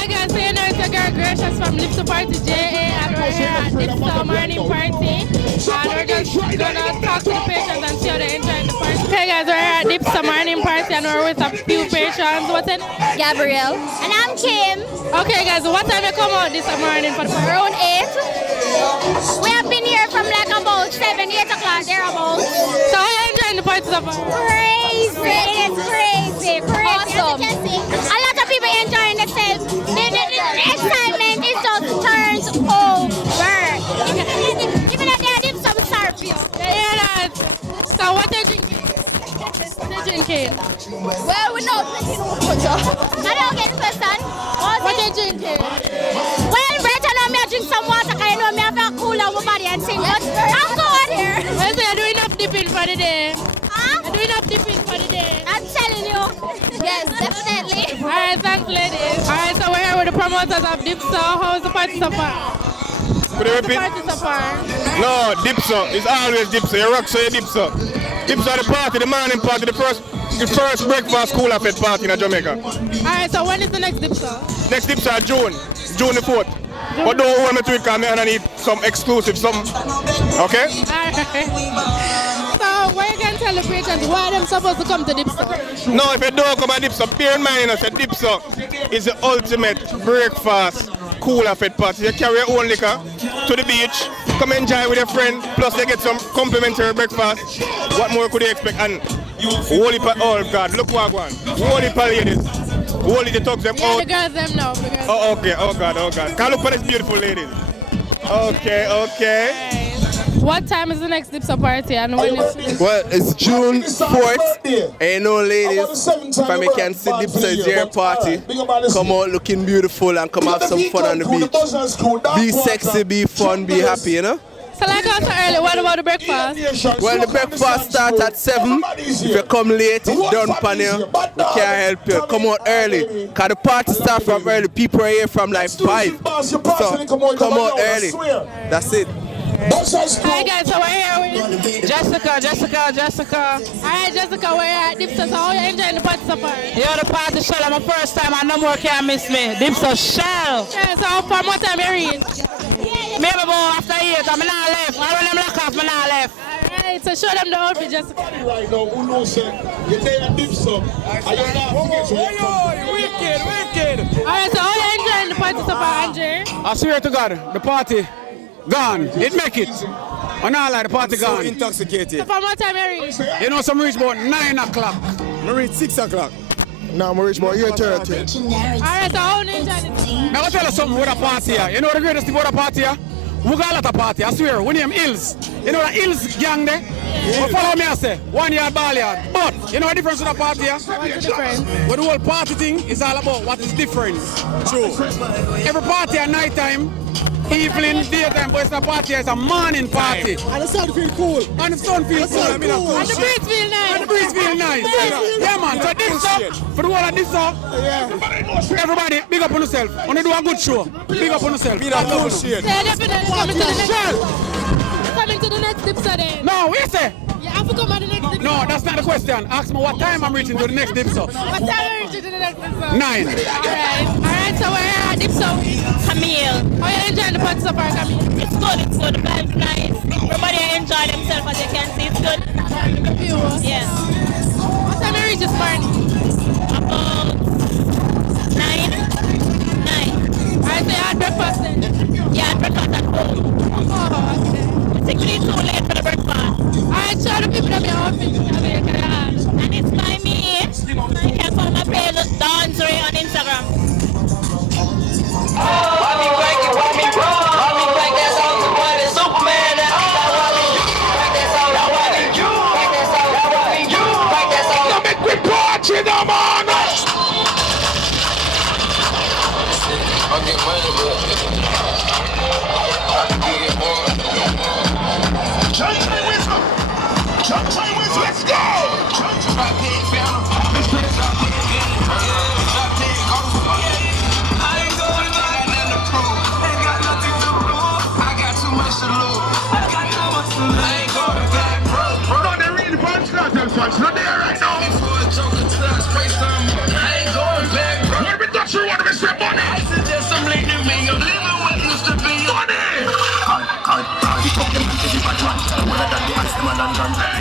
Hi guys, so you know it's a girl Gracious from Lipso Party JA and we're here at Dipso morning party and we're just gonna talk to the patrons and see how they're enjoying the party. Hey guys, we're here at Dipso morning party and we're with a few patrons. What's your name? Gabrielle. And I'm Kim. Okay guys, what time you come out this morning for the party? Around 8. We have been here from like about 7, 8 o'clock, thereabouts. So how are you enjoying the party so far? Crazy. It is crazy. Awesome. A lot of people enjoying themselves. The excitement is just turns over. Even if they dip some serve you. Yeah, that. So what are you drinking? What are you drinking? Well, we're not drinking water. I don't get the question. What are you drinking? Well, better know me I drink some water because I know me have a cool on my body and sing. But I'm good here. Well, so you're doing enough dipping for the day? Huh? You're doing enough dipping for the day? I'm telling you. Yes, definitely. Alright, thanks ladies. Alright, so we're here with the promoters of Dipso. How's the party so far? Could you repeat? Party so far? No, Dipso. It's always Dipso. You rock, so you Dipso. Dipso the party, the morning party, the first breakfast school of it party in Jamaica. Alright, so when is the next Dipso? Next Dipso is June the 4th. But don't hold me to it because I need some exclusive something. Okay? Alright. So where you can tell the patrons why them supposed to come to Dipso? No, if you don't come to Dipso, bear in mind, that Dipso is the ultimate breakfast cooler fed party. You carry your own liquor to the beach, come enjoy with your friend, plus you get some complimentary breakfast. What more could you expect? And holy oh God, look what one. Holy ladies. Holy the talks them Yeah, out. the girls them know. Oh, okay, oh God. Can look for these beautiful ladies. Okay. What time is the next Dipso party and when is Well, it's June 4th, and you know, ladies, from you can see Dipso's year party, come out looking beautiful and come have some fun on the beach. Be sexy, be fun, be happy, you know? So like I said earlier, what about the breakfast? Well, the breakfast starts at 7. If you come late, it's done pan you. We can't help you. Come out early. Because the party starts from early. People are here from like 5. So come out early. That's it. Hi guys, so we're here with Jessica. Alright Jessica, we're here at Dipso, so how are you enjoying the party so far? Yo, the party shell, I'm my first time and no more can't miss me. Dipso shell. Yeah, so from what time you reach? Maybe about after 8, I'm not left. I when them lock off, I'm not left. Alright, so show them the outfit Jessica. Right now, who knows you're there at Dipso, and you're not forget Wicked. Alright, so how are you enjoying the party so far, Andre? I swear to God, the party gone. It make it. I'm not like the party gone. Intoxicated. So from what time you reach? You know, some reach about 9 o'clock. I reach 6 o'clock. Now, I'm reach about 8:30. Alright, so how are you enjoying it? Now, I tell you something with a party here. You know the greatest thing about a party here? We got a lot of party, I swear. We name Hills. You know the Hills gang there? Well, follow me, I say. 1 yard, ball yard. But, you know the difference with a party here? What's the difference? Well, the whole party thing is all about what is different. True. Every party at night time, evening, daytime, but it's a party, it's a morning party. And the sun feel cool. And the sun feels cool. And the breeze feel nice. And the breeze feel nice. Yeah, man. So this up, for the whole of this up, everybody, big up on yourself. Want to do a good show. Big up on yourself. Big up on yourself. So you're definitely coming to the next coming to the next Dipso then? No, what you say? You have to come at the next Dipso. No, that's not the question. Ask me what time I'm reaching to the next Dipso. What time are you reaching to the next Dipso? 9. Alright, so we're here at Dipso. Camille. How are you enjoying the party so far, Camille? It's good. The vibe's nice. Everybody enjoy themselves as you can see. It's good. Yeah. What time are you reach this morning? About 9. Alright, so you had breakfast then? Yeah, breakfast at home. Oh, okay. It's really too late for the breakfast. Alright, show the people that your outfit. And it's by me. You can follow my page, Dawn's Ray on Instagram. Let's go! It's not there right now. When we touch you, what do we say, money? me, you're living what used to be. Money!